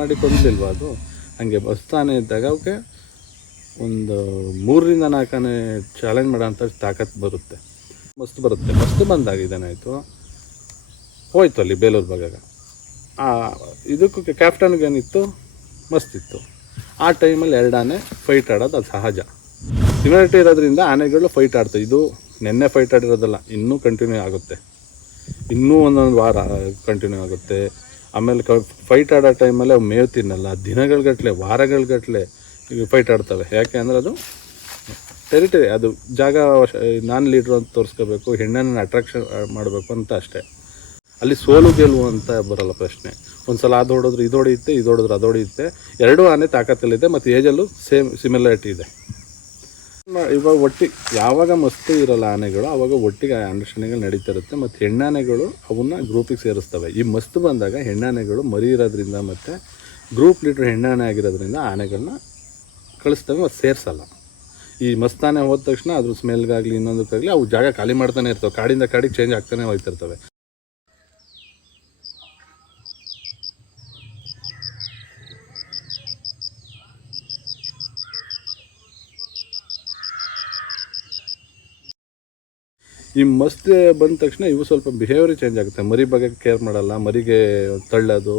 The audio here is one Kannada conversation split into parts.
ಮಾಡಿ ಕೊಂದ್ಲಿಲ್ವಾ ಅದು? ಹಾಗೆ ಬಸ್ತಾನೆ ಇದ್ದಾಗ ಅವಕ್ಕೆ ಒಂದು ಮೂರರಿಂದ ನಾಲ್ಕನೇ ಚಾಲೆಂಜ್ ಮಾಡೋಂಥ ತಾಕತ್ತು ಬರುತ್ತೆ. ಮಸ್ತ್ ಬರುತ್ತೆ. ಮಸ್ತ್ ಬಂದಾಗ ಇದೇನಾಯಿತು ಹೋಯ್ತು ಅಲ್ಲಿ ಬೇಲೂರು ಭಾಗಾಗ ಆ, ಇದಕ್ಕೆ ಕ್ಯಾಪ್ಟನ್ಗೆ ಏನಿತ್ತು? ಮಸ್ತ್ ಇತ್ತು. ಆ ಟೈಮಲ್ಲಿ ಎರಡು ಆನೆ ಫೈಟ್ ಆಡೋದು ಅದು ಸಹಜ. ಸಿಮಿಲಾರಿಟಿ ಇರೋದ್ರಿಂದ ಆನೆಗಳು ಫೈಟ್ ಆಡ್ತವೆ. ಇದು ನಿನ್ನೆ ಫೈಟ್ ಆಡಿರೋದಲ್ಲ. ಇನ್ನೂ ಕಂಟಿನ್ಯೂ ಆಗುತ್ತೆ. ಇನ್ನೂ ಒಂದೊಂದು ವಾರ ಕಂಟಿನ್ಯೂ ಆಗುತ್ತೆ. ಆಮೇಲೆ ಫೈಟ್ ಆಡೋ ಟೈಮಲ್ಲಿ ಅವು ಮೇವು ತಿನ್ನಲ್ಲ ದಿನಗಳಗಟ್ಲೆ, ವಾರಗಳಗಟ್ಲೆ ಫೈಟ್ ಆಡ್ತವೆ. ಯಾಕೆ ಅಂದರೆ ಅದು ಟೆರಿಟರಿ ಅದು ಜಾಗ ನಾನು ಲೀಡ್ರು ಅಂತ ತೋರಿಸ್ಕೋಬೇಕು, ಹೆಣ್ಣನ್ನು ಅಟ್ರಾಕ್ಷನ್ ಮಾಡಬೇಕು ಅಂತ ಅಷ್ಟೇ. ಅಲ್ಲಿ ಸೋಲು ಗೆಲುವು ಅಂತ ಬರೋಲ್ಲ ಪ್ರಶ್ನೆ. ಒಂದು ಸಲ ಅದು ಹೊಡೆದ್ರೆ, ಇದು ಹೊಡೆಯುತ್ತೆ, ಇದು ಹೊಡೆದ್ರೆ, ಅದು ಹೊಡೆಯುತ್ತೆ. ಎರಡೂ ಆನೆ ತಾಕತ್ತಲ್ಲಿದೆ, ಮತ್ತು ಏಜಲ್ಲೂ ಸೇಮ್ ಸಿಮಿಲಾರಿಟಿ ಇದೆ. ಇವಾಗ ಒಟ್ಟಿಗೆ ಯಾವಾಗ ಮಸ್ತು ಇರಲ್ಲ ಆನೆಗಳು ಆವಾಗ ಒಟ್ಟಿಗೆ ಅಂಡರ್ಸ್ಟ್ಯಾಂಡಿಂಗಲ್ಲಿ ನಡೀತಾ ಇರುತ್ತೆ ಮತ್ತು ಹೆಣ್ಣಾನೆಗಳು ಅವನ್ನ ಗ್ರೂಪಿಗೆ ಸೇರಿಸ್ತವೆ. ಈ ಮಸ್ತು ಬಂದಾಗ ಹೆಣ್ಣಾನೆಗಳು ಮರಿ ಇರೋದ್ರಿಂದ ಮತ್ತು ಗ್ರೂಪ್ ಲೀಡರ್ ಹೆಣ್ಣಾನೆ ಆಗಿರೋದ್ರಿಂದ ಆನೆಗಳನ್ನ ಕಳಿಸ್ತವೆ ಮತ್ತು ಸೇರಿಸಲ್ಲ. ಈ ಮಸ್ತಾನೆ ಹೋದ ತಕ್ಷಣ ಅದ್ರ ಸ್ಮೆಲ್ಗಾಗಲಿ ಇನ್ನೊಂದಕ್ಕಾಗಲಿ, ಅವು ಜಾಗ ಖಾಲಿ ಮಾಡ್ತಾನೆ ಇರ್ತವೆ. ಕಾಡಿಂದ ಕಾಡಿಗೆ ಚೇಂಜ್ ಆಗ್ತಾನೆ ಹೋಗ್ತಿರ್ತವೆ ಈ ಮಸ್ತ್ ಬಂದ ತಕ್ಷಣ ಇವು ಸ್ವಲ್ಪ ಬಿಹೇವಿಯರ್ ಚೇಂಜ್ ಆಗುತ್ತೆ. ಮರಿ ಬಗ್ಗೆ ಕೇರ್ ಮಾಡಲ್ಲ, ಮರಿಗೆ ತಳ್ಳೋದು,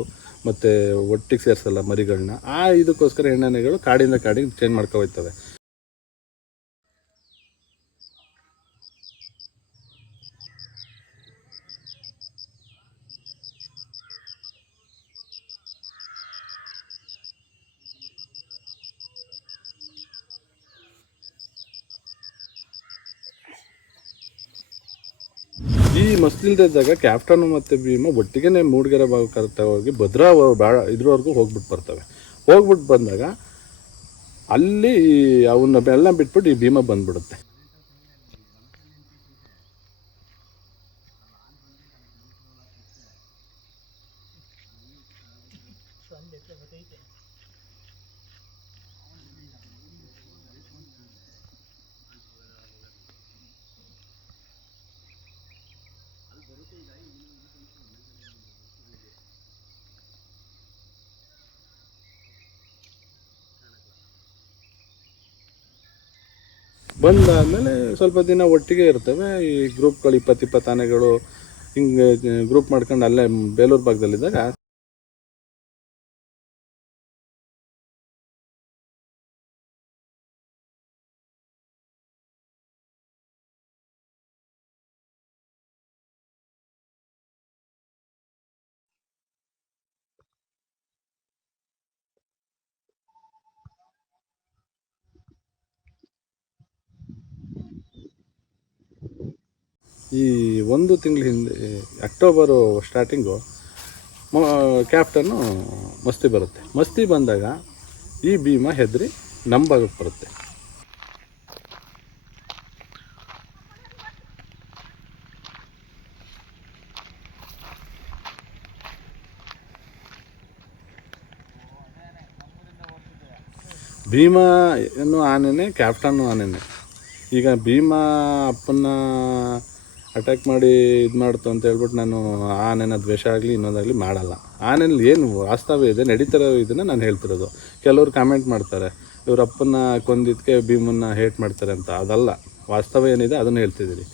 ಮತ್ತು ಒಟ್ಟಿಗೆ ಸೇರಿಸಲ್ಲ ಮರಿಗಳನ್ನ ಆ ಇದಕ್ಕೋಸ್ಕರ ಎಣ್ಣೆನೆಗಳು ಕಾಡಿಂದ ಕಾಡಿಗೆ ಚೇಂಜ್ ಮಾಡ್ಕೊ ಹೋಗ್ತವೆ. ಈ ಕ್ಯಾಪ್ಟನು ಮತ್ತು ಭೀಮ ಒಟ್ಟಿಗೆ ಮೂಡಿಗೆರೆ ಭಾಗಕ್ಕೆ ಹೋಗಿ ಭದ್ರಾ ಬೇಡ ಇದ್ರವರೆಗೂ ಹೋಗ್ಬಿಟ್ಟು ಬರ್ತವೆ. ಹೋಗ್ಬಿಟ್ಟು ಬಂದಾಗ ಅಲ್ಲಿ ಅವನ್ನ ಎಲ್ಲ ಬಿಟ್ಬಿಟ್ಟು ಈ ಭೀಮ ಬಂದ್ಬಿಡುತ್ತೆ. ಬಂದಾದಮೇಲೆ ಸ್ವಲ್ಪ ದಿನ ಒಟ್ಟಿಗೆ ಇರ್ತವೆ. ಈ ಗ್ರೂಪ್ಗಳು ಇಪ್ಪತ್ತು ಇಪ್ಪತ್ತು ಆನೆಗಳು ಹಿಂಗೆ ಗ್ರೂಪ್ ಮಾಡ್ಕೊಂಡು ಅಲ್ಲೇ ಬೇಲೂರು ಭಾಗದಲ್ಲಿದ್ದಾಗ ಈ ಒಂದು ತಿಂಗಳ ಹಿಂದೆ ಅಕ್ಟೋಬರು ಸ್ಟಾರ್ಟಿಂಗು ಕ್ಯಾಪ್ಟನ್ನು ಮಸ್ತಿ ಬರುತ್ತೆ. ಮಸ್ತಿ ಬಂದಾಗ ಈ ಭೀಮ ಹೆದರಿ ನಮ್ಮ ಬರುತ್ತೆ. ಭೀಮ ಏನು ಆನೆನೆ ಕ್ಯಾಪ್ಟನ್ನು ಆನೆನೆ. ಈಗ ಭೀಮ ಅಪ್ಪನ್ನ ಅಟ್ಯಾಕ್ ಮಾಡಿ ಇದು ಮಾಡ್ತು ಅಂತ ಹೇಳ್ಬಿಟ್ಟು ನಾನು ಆನೆನ ದ್ವೇಷ ಆಗಲಿ, ಇನ್ನೊಂದಾಗಲಿ ಮಾಡಲ್ಲ. ಆನೆಯಲ್ಲಿ ಏನು ವಾಸ್ತವ ಇದೆ, ನಡೀತಿರೋ ಇದನ್ನು ನಾನು ಹೇಳ್ತಿರೋದು. ಕೆಲವರು ಕಾಮೆಂಟ್ ಮಾಡ್ತಾರೆ, ಇವ್ರ ಅಪ್ಪನ ಕೊಂದಿದ್ದಕ್ಕೆ ಭೀಮನ್ನ ಹೇಟ್ ಮಾಡ್ತಾರೆ ಅಂತ. ಅದಲ್ಲ ವಾಸ್ತವ ಏನಿದೆ ಅದನ್ನು ಹೇಳ್ತಿದ್ದೀರಿ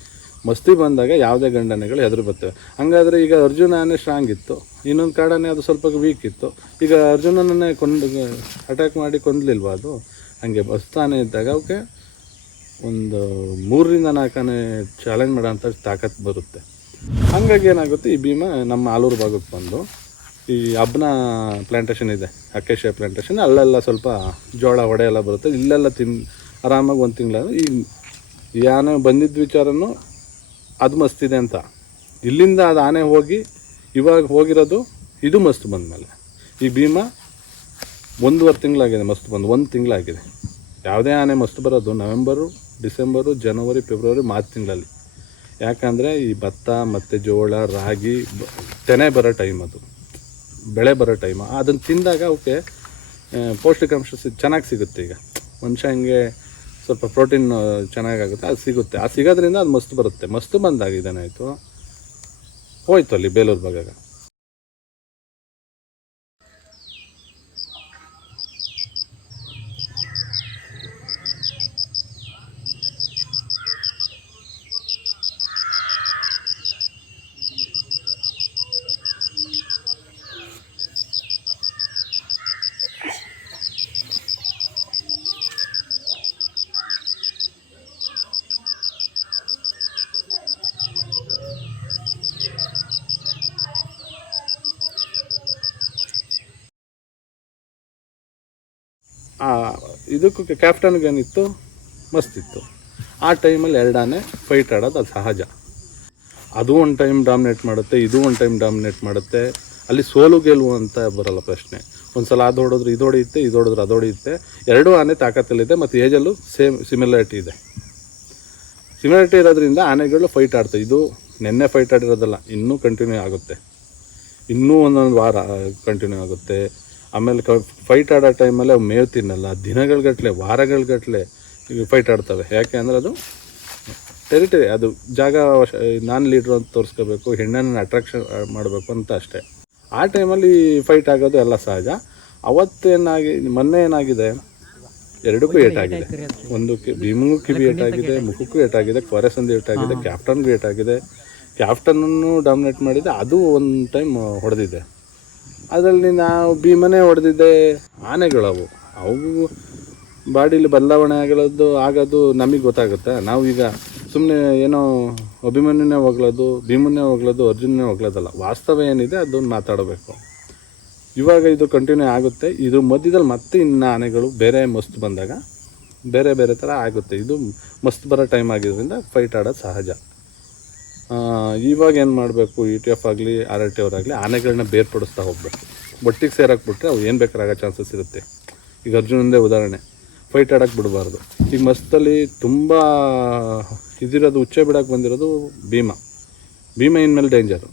ಮಸ್ತಿ ಬಂದಾಗ ಯಾವುದೇ ಗಂಡನೆಗಳು ಎದುರು ಬರ್ತವೆ. ಹಂಗಾದರೆ ಈಗ ಅರ್ಜುನ ಆನೆ ಸ್ಟ್ರಾಂಗ್ ಇತ್ತು. ಇನ್ನೊಂದು ಕಾಡಾನೆ ಅದು ಸ್ವಲ್ಪ ವೀಕ್ ಇತ್ತು. ಈಗ ಅರ್ಜುನನನ್ನೇ ಕೊಂದು, ಅಟ್ಯಾಕ್ ಮಾಡಿ ಕೊಂದಲಿಲ್ವಾ ಅದು? ಹಾಗೆ ಬಸ್ತಾನೆ ಇದ್ದಾಗ ಅವಕ್ಕೆ ಒಂದು ಮೂರರಿಂದ ನಾಲ್ಕು ಆನೆ ಚಾಲೆಂಜ್ ಮಾಡೋಂಥ ತಾಕತ್ತು ಬರುತ್ತೆ. ಹಾಗಾಗಿ ಏನಾಗುತ್ತೆ, ಈ ಭೀಮ ನಮ್ಮ ಆಲೂರು ಭಾಗಕ್ಕೆ ಬಂದು, ಈ ಅಬ್ನ ಪ್ಲ್ಯಾಂಟೇಷನ್ ಇದೆ ಅಕೇಶಿಯ ಪ್ಲ್ಯಾಂಟೇಷನ್ ಅಲ್ಲೆಲ್ಲ ಸ್ವಲ್ಪ ಜೋಳ ಒಡೆ ಎಲ್ಲ ಬರುತ್ತೆ. ಇಲ್ಲೆಲ್ಲ ತಿನ್, ಆರಾಮಾಗಿ ಒಂದು ತಿಂಗಳ ಈ ಈ ಆನೆ ಬಂದಿದ್ದ ವಿಚಾರನೂ ಅದು ಮಸ್ತಿದೆ ಅಂತ. ಇಲ್ಲಿಂದ ಅದು ಆನೆ ಹೋಗಿ, ಇವಾಗ ಹೋಗಿರೋದು ಇದು ಮಸ್ತ್ ಬಂದಮೇಲೆ. ಈ ಭೀಮ ಒಂದೂವರೆ ತಿಂಗಳಾಗಿದೆ ಮಸ್ತ್ ಬಂದು, ಒಂದು ತಿಂಗಳಾಗಿದೆ ಯಾವುದೇ ಆನೆ ಮಸ್ತ್ ಬರೋದು, ನವೆಂಬರು ಡಿಸೆಂಬರು, ಜನವರಿ, ಫೆಬ್ರವರಿ ಮಾರ್ಚ್ ತಿಂಗಳಲ್ಲಿ. ಯಾಕಂದರೆ ಈ ಭತ್ತ ಮತ್ತು ಜೋಳ, ರಾಗಿ ತೆನೆ ಬರೋ ಟೈಮ್ ಅದು. ಬೆಳೆ ಬರೋ ಟೈಮ್ ಅದನ್ನು ತಿಂದಾಗ ಅವಕ್ಕೆ ಪೌಷ್ಟಿಕಾಂಶ ಸಿ, ಚೆನ್ನಾಗಿ ಸಿಗುತ್ತೆ ಈಗ. ಮನುಷ್ಯ ಹಂಗೆ ಸ್ವಲ್ಪ ಪ್ರೋಟೀನ್ ಚೆನ್ನಾಗಾಗುತ್ತೆ, ಅದು ಸಿಗುತ್ತೆ. ಅದು ಸಿಗೋದ್ರಿಂದ ಅದು ಮಸ್ತು ಬರುತ್ತೆ. ಮಸ್ತು ಬಂದಾಗ ಇದೇನಾಯಿತು ಹೋಯ್ತು ಅಲ್ಲಿ ಬೇಲೂರು ಭಾಗಾಗ ಇದಕ್ಕೂ ಕ್ಯಾಪ್ಟನ್ಗೇನಿತ್ತು ಮಸ್ತಿತ್ತು ಆ ಟೈಮಲ್ಲಿ ಎರಡು ಆನೆ ಫೈಟ್ ಆಡೋದು ಅದು ಸಹಜ. ಅದು ಒಂದು ಟೈಮ್ ಡಾಮಿನೇಟ್ ಮಾಡುತ್ತೆ, ಇದು ಒಂದು ಟೈಮ್ ಡಾಮಿನೇಟ್ ಮಾಡುತ್ತೆ. ಅಲ್ಲಿ ಸೋಲು ಗೆಲುವು ಅಂತ ಬರಲ್ಲ ಪ್ರಶ್ನೆ. ಒಂದು ಸಲ ಅದು ಹೊಡೆದ್ರೆ ಇದು ಹೊಡೆಯುತ್ತೆ, ಇದು ಹೊಡೆದ್ರೆ ಅದು ಹೊಡೆಯುತ್ತೆ. ಎರಡೂ ಆನೆ ತಾಕತ್ತಲ್ಲಿದೆ ಮತ್ತು ಏಜಲ್ಲೂ ಸೇಮ್ ಸಿಮಿಲಾರಿಟಿ ಇದೆ. ಸಿಮಿಲಾರಿಟಿ ಇರೋದ್ರಿಂದ ಆನೆಗಳು ಫೈಟ್ ಆಡ್ತವೆ. ಇದು ನಿನ್ನೆ ಫೈಟ್ ಆಡಿರೋದಲ್ಲ, ಇನ್ನೂ ಕಂಟಿನ್ಯೂ ಆಗುತ್ತೆ. ಇನ್ನೂ ಒಂದೊಂದು ವಾರ ಕಂಟಿನ್ಯೂ ಆಗುತ್ತೆ. ಆಮೇಲೆ ಕ ಫೈಟ್ ಆಡೋ ಟೈಮಲ್ಲಿ ಅವು ಮೇವು ತಿನ್ನಲ್ಲ ದಿನಗಳ್ಗಟ್ಲೆ ವಾರಗಳ್ಗಟ್ಲೆ ಫೈಟ್ ಆಡ್ತವೆ. ಯಾಕೆ ಅಂದರೆ ಅದು ಟೆರಿಟರಿ ಅದು ಜಾಗ ನಾನು ಲೀಡ್ರ್ ಅಂತ ತೋರಿಸ್ಕೋಬೇಕು ಹೆಣ್ಣನ್ನು ಅಟ್ರಾಕ್ಷನ್ ಮಾಡಬೇಕು ಅಂತ ಅಷ್ಟೇ. ಆ ಟೈಮಲ್ಲಿ ಫೈಟ್ ಆಗೋದು ಎಲ್ಲ ಸಹಜ. ಅವತ್ತೇನಾಗಿ ಮೊನ್ನೆ ಏನಾಗಿದೆ? ಎರಡಕ್ಕೂ ಏಟಾಗಿದೆ. ಒಂದು ಭೀಮಗೂ ಕಿವಿ ಆಗಿದೆ ಮುಖಕ್ಕೂ ಏಟಾಗಿದೆ ಕೊರೆಸಂದಿ ಏಟಾಗಿದೆ ಕ್ಯಾಪ್ಟನ್ಗೂ ಏಟಾಗಿದೆ. ಕ್ಯಾಪ್ಟನನ್ನು ಡಾಮಿನೇಟ್ ಮಾಡಿದೆ ಅದು ಒಂದು ಟೈಮ್ ಹೊಡೆದಿದೆ. ಅದರಲ್ಲಿ ನಾವು ಭೀಮನೇ ಹೊಡೆದಿದ್ದೆ ಆನೆಗಳವು. ಅವು ಬಾಡಿಲಿ ಬದಲಾವಣೆ ಆಗಿರೋದು ಆಗೋದು ನಮಗೆ ಗೊತ್ತಾಗುತ್ತೆ. ನಾವು ಈಗ ಸುಮ್ಮನೆ ಏನೋ ಅಭಿಮನ್ಯುನೇ ಹೋಗ್ಲೋದು, ಭೀಮನ್ನೇ ಹೋಗ್ಲೋದು, ಅರ್ಜುನನೇ ಹೋಗ್ಲೋದಲ್ಲ. ವಾಸ್ತವ ಏನಿದೆ ಅದನ್ನು ಮಾತಾಡಬೇಕು. ಇವಾಗ ಇದು ಕಂಟಿನ್ಯೂ ಆಗುತ್ತೆ. ಇದು ಮಧ್ಯದಲ್ಲಿ ಮತ್ತೆ ಇನ್ನು ಆನೆಗಳು ಬೇರೆ ಮಸ್ತ್ ಬಂದಾಗ ಬೇರೆ ಬೇರೆ ಥರ ಆಗುತ್ತೆ. ಇದು ಮಸ್ತ್ ಬರೋ ಟೈಮ್ ಆಗಿದ್ದರಿಂದ ಫೈಟ್ ಆಡೋದು ಸಹಜ. ಇವಾಗ ಏನು ಮಾಡಬೇಕು ಇ ಟಿ ಎಫ್ ಆಗಲಿ ಆರ್ ಆರ್ ಟಿ ಅವರಾಗಲಿ ಆನೆಗಳನ್ನ ಬೇರ್ಪಡಿಸ್ತಾ ಹೋಗ್ಬೇಕು. ಒಟ್ಟಿಗೆ ಸೇರಕ್ಕೆ ಬಿಟ್ಟರೆ ಅವು ಏನು ಬೇಕಾದ್ರೆ ಆಗೋ ಚಾನ್ಸಸ್ ಇರುತ್ತೆ. ಈಗ ಅರ್ಜುನಂದೇ ಉದಾಹರಣೆ. ಫೈಟ್ ಆಡೋಕ್ಕೆ ಬಿಡಬಾರ್ದು. ಈಗ ಮಸ್ತಲ್ಲಿ ತುಂಬ ಇದಿರೋದು ಉಚ್ಚೆ ಬಿಡೋಕೆ ಬಂದಿರೋದು ಭೀಮ. ಭೀಮ ಇನ್ಮೇಲೆ ಡೇಂಜರು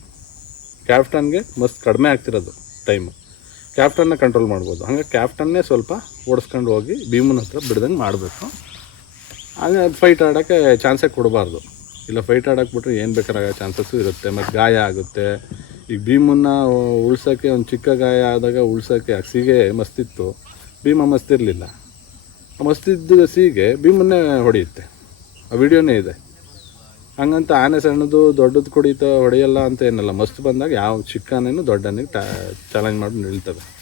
ಕ್ಯಾಪ್ಟನ್ಗೆ ಮಸ್ತ್ ಕಡಿಮೆ ಆಗ್ತಿರೋದು ಟೈಮು ಕ್ಯಾಪ್ಟನ್ನ ಕಂಟ್ರೋಲ್ ಮಾಡ್ಬೋದು. ಹಂಗೆ ಕ್ಯಾಪ್ಟನ್ನೇ ಸ್ವಲ್ಪ ಓಡಿಸ್ಕೊಂಡು ಹೋಗಿ ಭೀಮನ ಹತ್ರ ಬಿಡ್ದಂಗೆ ಮಾಡಬೇಕು. ಹಾಗೆ ಫೈಟ್ ಆಡೋಕ್ಕೆ ಚಾನ್ಸೇ ಕೊಡಬಾರ್ದು. ಇಲ್ಲ ಫೈಟ್ ಆಡೋಕೆ ಬಿಟ್ರೆ ಏನು ಬೇಕಾದ್ರೆ ಚಾನ್ಸಸ್ಸು ಇರುತ್ತೆ. ಮತ್ತು ಗಾಯ ಆಗುತ್ತೆ. ಈಗ ಭೀಮನ್ನ ಉಳ್ಸೋಕ್ಕೆ ಒಂದು ಚಿಕ್ಕ ಗಾಯ ಆದಾಗ ಉಳ್ಸೋಕ್ಕೆ ಹಸಿಗೆ ಮಸ್ತಿತ್ತು ಭೀಮ ಮಸ್ತಿರಲಿಲ್ಲ ಮಸ್ತಿದ್ದ ಸಿಗೆ ಭೀಮನ್ನೇ ಹೊಡೆಯುತ್ತೆ. ಆ ವಿಡಿಯೋನೇ ಇದೆ. ಹಂಗಂತ ಆನೆ ಸಣ್ಣದು ದೊಡ್ಡದು ಕುಡಿತ ಹೊಡೆಯಲ್ಲ ಅಂತ ಏನಲ್ಲ. ಮಸ್ತ್ ಬಂದಾಗ ಯಾವ ಚಿಕ್ಕ ಆನೆನೂ ದೊಡ್ಡ ಆನೆಗೆ ಚಾಲೆಂಜ್ ಮಾಡಿ ನಿಲ್ತವೆ